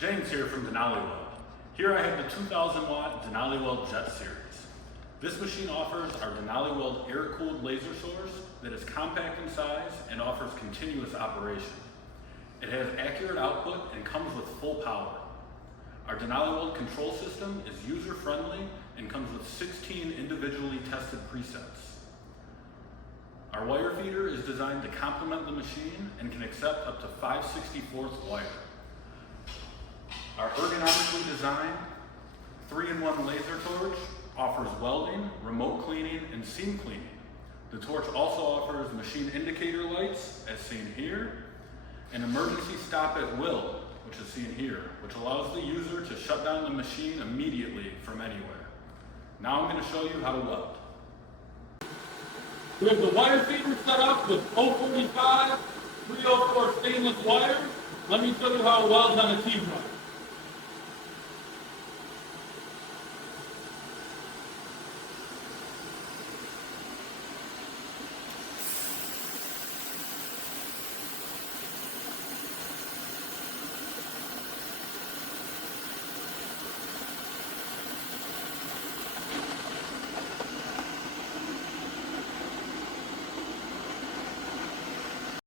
James here from DenaliWeld. Here I have the 2000 watt DenaliWeld Jet Series. This machine offers our DenaliWeld air-cooled laser source that is compact in size and offers continuous operation. It has accurate output and comes with full power. Our DenaliWeld control system is user-friendly and comes with 16 individually tested presets. Our wire feeder is designed to complement the machine and can accept up to 5/64 wire. Our ergonomically designed 3-in-1 laser torch offers welding, remote cleaning, and seam cleaning. The torch also offers machine indicator lights, as seen here, and emergency stop at will, which is seen here, which allows the user to shut down the machine immediately from anywhere. Now I'm going to show you how to weld. We have the wire feeder set up with 045, 304 stainless wire. Let me show you how it welds on a T-joint.